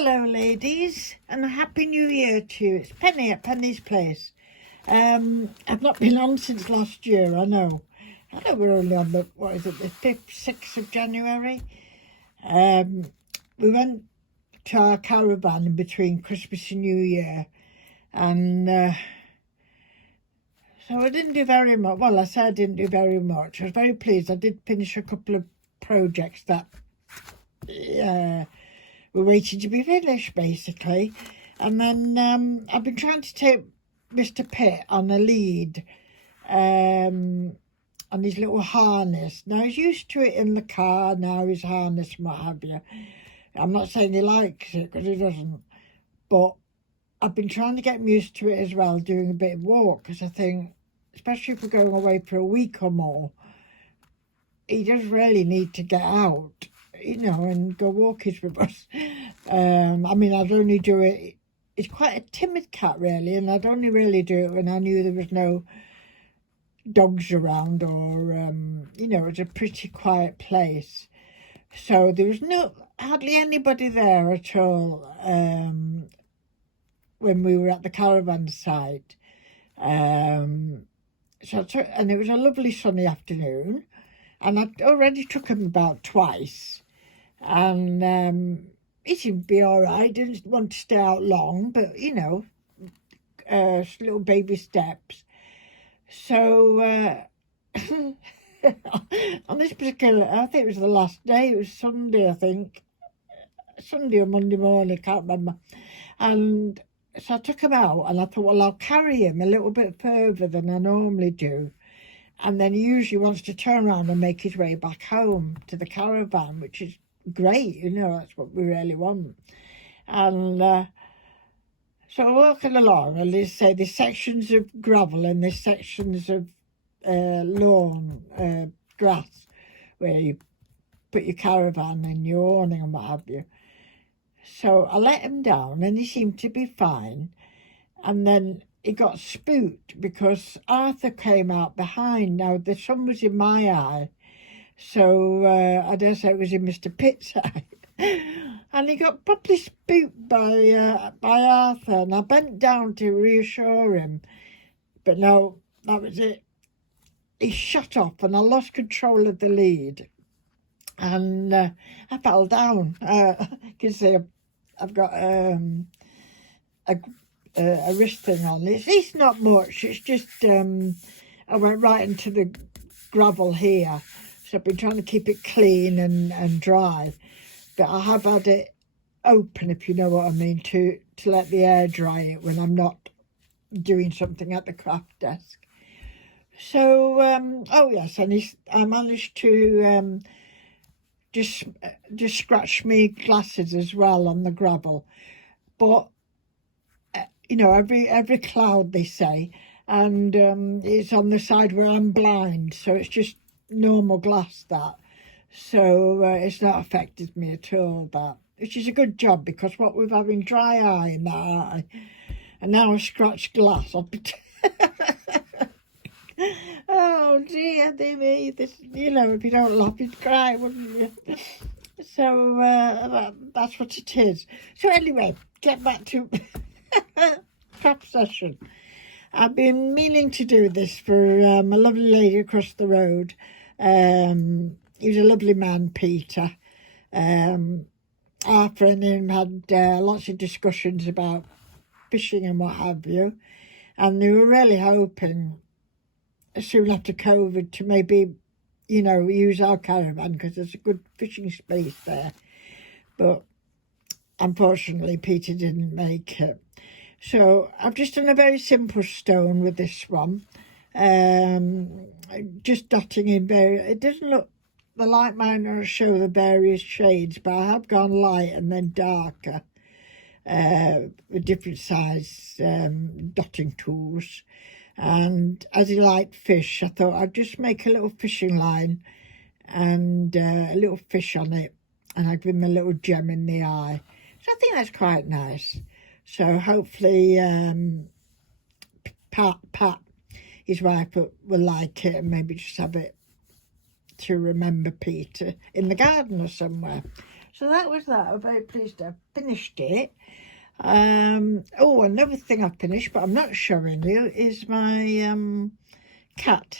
Hello ladies, and a happy new year to you. It's Penny at Penny's Place. I've not been on since last year, I know we're only on the 5th, 6th of January. We went to our caravan in between Christmas and New Year, and so I didn't do very much. Well, I said I didn't do very much. I was very pleased. I did finish a couple of projects that were waiting to be finished, basically. And then I've been trying to take Mr. Pitt on a lead on his little harness. Now, he's used to it in the car, now he's harnessed and what have you. I'm not saying he likes it, because he doesn't. But I've been trying to get him used to it as well, doing a bit of walk, because I think, especially if we're going away for a week or more, he does really need to get out, and go walking with us. I mean, I'd only do it, he's quite a timid cat really, and I'd only really do it when I knew there was no dogs around, or, it's a pretty quiet place. So there was hardly anybody there at all when we were at the caravan site. And it was a lovely sunny afternoon, and I'd already took him about twice, and he seemed to be all right. Didn't want to stay out long, but little baby steps. So on this particular, I think it was the last day. It was Sunday, I think, Sunday or Monday morning, I can't remember. And so I took him out, and I thought, well, I'll carry him a little bit further than I normally do. And then he usually wants to turn around and make his way back home to the caravan, which is great, that's what we really want. And so we're walking along, and there's sections of gravel and there's sections of lawn, grass, where you put your caravan and your awning and what have you. So I let him down, and he seemed to be fine. And then he got spooked because Arthur came out behind. Now, the sun was in my eye, so I dare say it was in Mr. Pitt's eye. And he got properly spooked by Arthur, and I bent down to reassure him. But no, that was it. He shot off, and I lost control of the lead. And I fell down. You can see I've got a wrist thing on. It's not much. It's just I went right into the gravel here. So I've been trying to keep it clean and dry. But I have had it open, if you know what I mean, to let the air dry it when I'm not doing something at the craft desk. So, oh yes, and I managed to just scratch me glasses as well on the gravel. But, every cloud, they say, and it's on the side where I'm blind, so it's just normal glass, that. So it's not affected me at all, that. Which is a good job, because what with having dry eye in that eye, and now a scratched glass, I'll be... Oh dear me, this, if you don't laugh, you'd cry, wouldn't you? So that's what it is. So anyway, get back to craft session. I've been meaning to do this for a lovely lady across the road. He was a lovely man, Peter. Our friend and him had lots of discussions about fishing and what have you, and they were really hoping soon after COVID to maybe, use our caravan, because there's a good fishing space there. But unfortunately, Peter didn't make it. So I've just done a very simple stone with this one. Just dotting in it doesn't look, the light might not show the various shades, but I have gone light and then darker with different size dotting tools. And as he liked fish, I thought I'd just make a little fishing line and a little fish on it, and I'd give him a little gem in the eye. So I think that's quite nice. So hopefully Pat, his wife, will like it, and maybe just have it to remember Peter in the garden or somewhere. So that was that. I'm very pleased to have finished it. Oh, another thing I've finished, but I'm not showing you, is my cat.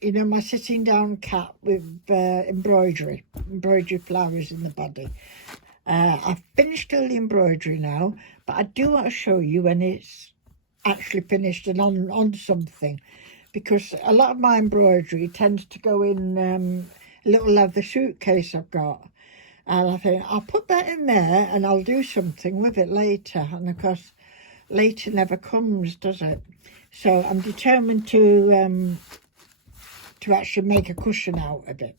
You know, my sitting down cat with embroidery flowers in the body. I've finished all the embroidery now, but I do want to show you when it's actually finished and on something, because a lot of my embroidery tends to go in a little leather suitcase I've got. And I think I'll put that in there and I'll do something with it later. And of course, later never comes, does it? So I'm determined to actually make a cushion out of it.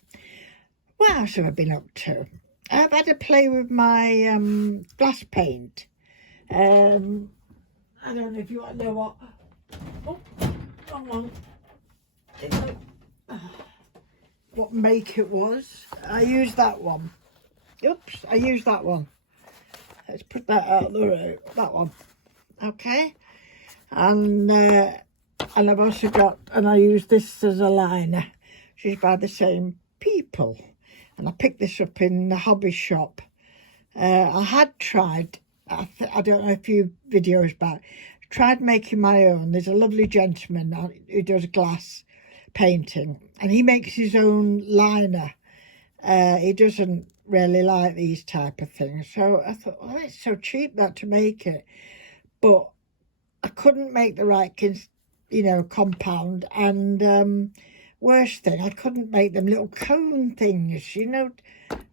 What else have I been up to? I've had a play with my glass paint. I don't know if you want to know what. Oh, hang on. What make it was. I used that one. Oops, I used that one. Let's put that out the road. That one. Okay. And I've also got, and I use this as a liner. She's by the same people. And I picked this up in the hobby shop. I had tried, I don't know, a few videos back, tried making my own. There's a lovely gentleman who does glass painting, and he makes his own liner. He doesn't really like these type of things, so I thought, well, it's so cheap that to make it, but I couldn't make the right compound, and worst thing, I couldn't make them little cone things, you know.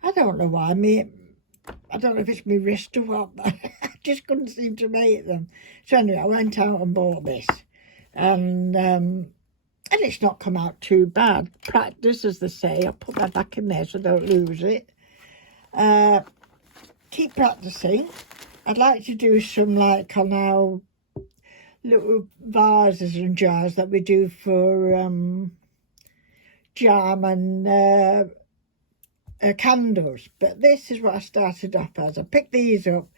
I don't know why. I don't know if it's my wrist or what, but I just couldn't seem to make them. So anyway, I went out and bought this, and it's not come out too bad. Practice, as they say. I'll put that back in there so I don't lose it. Keep practicing. I'd like to do some, like, on our little vases and jars that we do for jam and candles. But this is what I started off as. I picked these up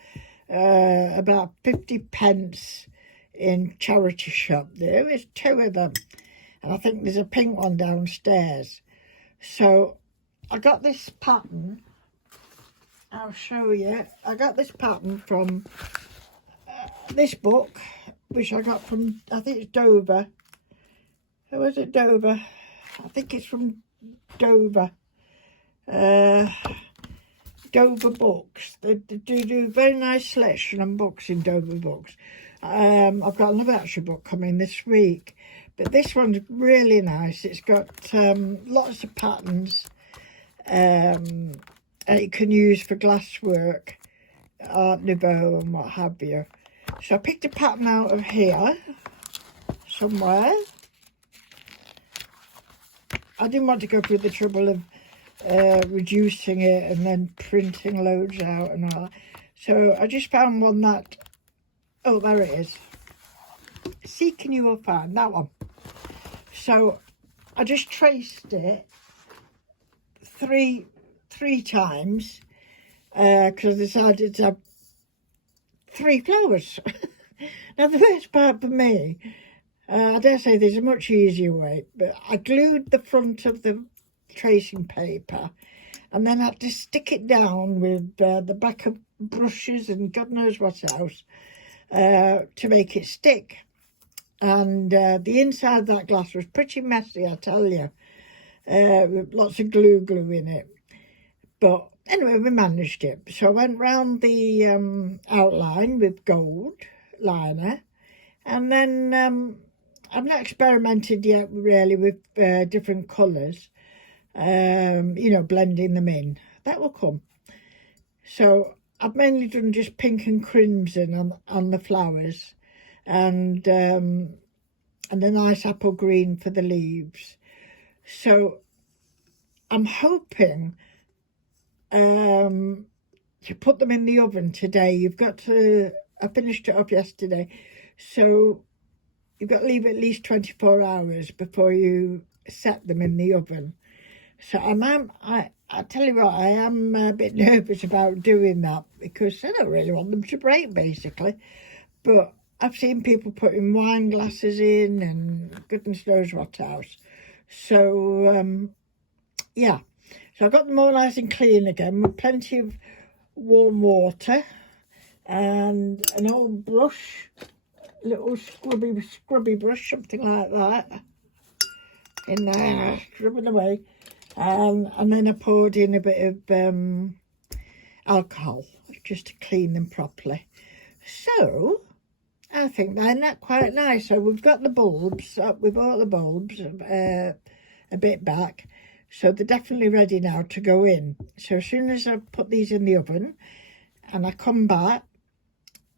about 50 pence in charity shop. There is 2 of them, and I think there's a pink one downstairs. So I got this pattern. I'll show you. I got this pattern from this book, which I got from, I think it's Dover. Who is it, Dover? I think it's from Dover. Dover books. They do very nice selection and books in Dover books. I've got another actual book coming this week, but this one's really nice. It's got lots of patterns, and it can use for glasswork, Art Nouveau and what have you. So I picked a pattern out of here somewhere. I didn't want to go through the trouble of reducing it and then printing loads out and all that. So I just found one that, oh, there it is. Seek and you will find that one. So I just traced it three times because I decided to have 3 flowers. Now the first part for me, I dare say there's a much easier way, but I glued the front of the tracing paper and then I had to stick it down with the back of brushes and God knows what else to make it stick. And the inside of that glass was pretty messy, I tell you, with lots of glue in it. But anyway, we managed it. So I went round the outline with gold liner, and then I've not experimented yet really with different colours, you know, blending them in. That will come. So I've mainly done just pink and crimson on the flowers, and the nice apple green for the leaves. So I'm hoping to put them in the oven today. You've got to, I finished it off yesterday, so you've got to leave at least 24 hours before you set them in the oven. So I tell you what, I am a bit nervous about doing that because I don't really want them to break, basically. But I've seen people putting wine glasses in and goodness knows what else. So yeah, so I got them all nice and clean again with plenty of warm water and an old brush, little scrubby brush, something like that, in there, scrubbing away. And then I poured in a bit of alcohol just to clean them properly. So I think they're not quite nice. So we've got the bulbs, we bought the bulbs a bit back, so they're definitely ready now to go in. So as soon as I put these in the oven and I come back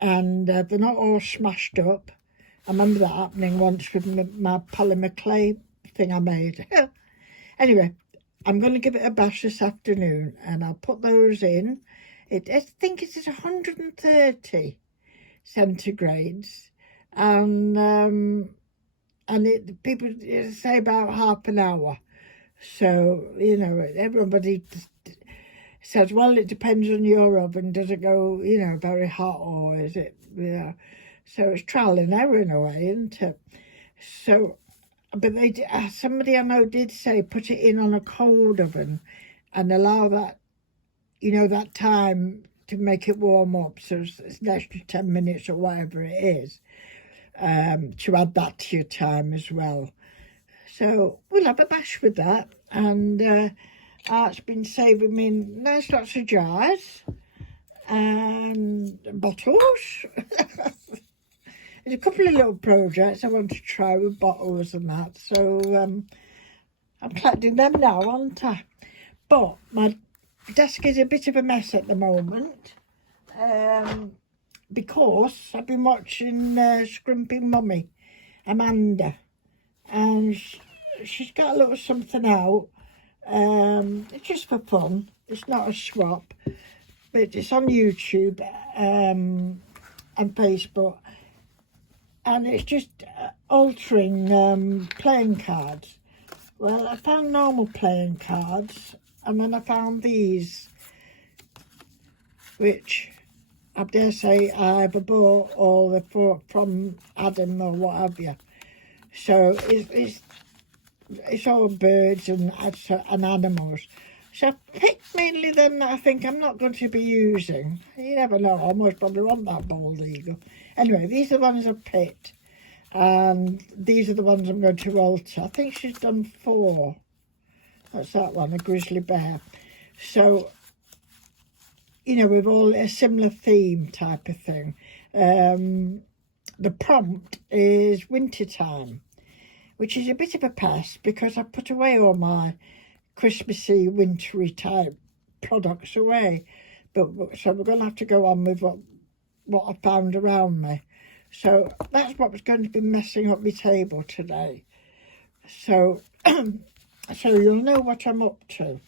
and they're not all smashed up. I remember that happening once with my polymer clay thing I made. Anyway, I'm going to give it a bash this afternoon and I'll put those in. I think it's at 130 centigrades, and people say about half an hour. So, you know, everybody says, well, it depends on your oven. Does it go, you know, very hot, or is it, you know? So it's trial and error in a way, isn't it? So, but somebody I know did say put it in on a cold oven and allow that, you know, that time to make it warm up. So it's an extra 10 minutes or whatever it is, to add that to your time as well. So we'll have a bash with that. And Art's been saving me nice lots of jars and bottles. There's a couple of little projects I want to try with bottles and that. So I'm collecting them now, aren't I? But my desk is a bit of a mess at the moment, because I've been watching Scrimping Mummy, Amanda, and she's got a little something out. It's just for fun. It's not a swap, but it's on YouTube and Facebook, and it's just altering playing cards. Well, I found normal playing cards, and then I found these, which I dare say I either bought or they're from Adam or what have you. So it's all birds and animals. So I picked mainly them that I think I'm not going to be using. You never know, I most probably want that bald eagle. Anyway, these are the ones I picked. And these are the ones I'm going to alter. I think she's done 4. That's that one, a grizzly bear. So, you know, with all a similar theme type of thing. The prompt is wintertime, which is a bit of a pest because I put away all my Christmassy, wintry type products away. But so we're going to have to go on with what I found around me. So that's what was going to be messing up my table today. So, so you'll know what I'm up to.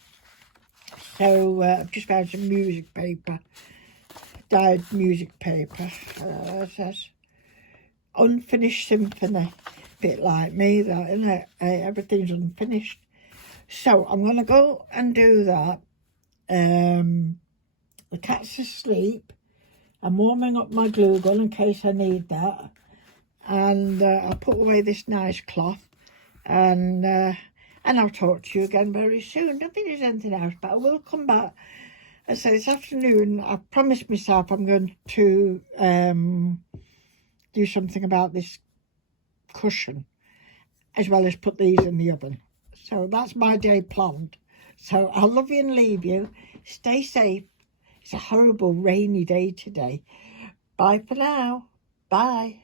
So I've just found some music paper, dyed music paper. It says Unfinished Symphony. Bit like me, that, isn't it? Everything's unfinished. So I'm going to go and do that. The cat's asleep. I'm warming up my glue gun in case I need that. And I'll put away this nice cloth. And I'll talk to you again very soon. I don't think there's anything else, but I will come back. And so this afternoon, I promised myself I'm going to do something about this cushion, as well as put these in the oven. So that's my day planned. So I'll love you and leave you. Stay safe. It's a horrible rainy day today. Bye for now. Bye.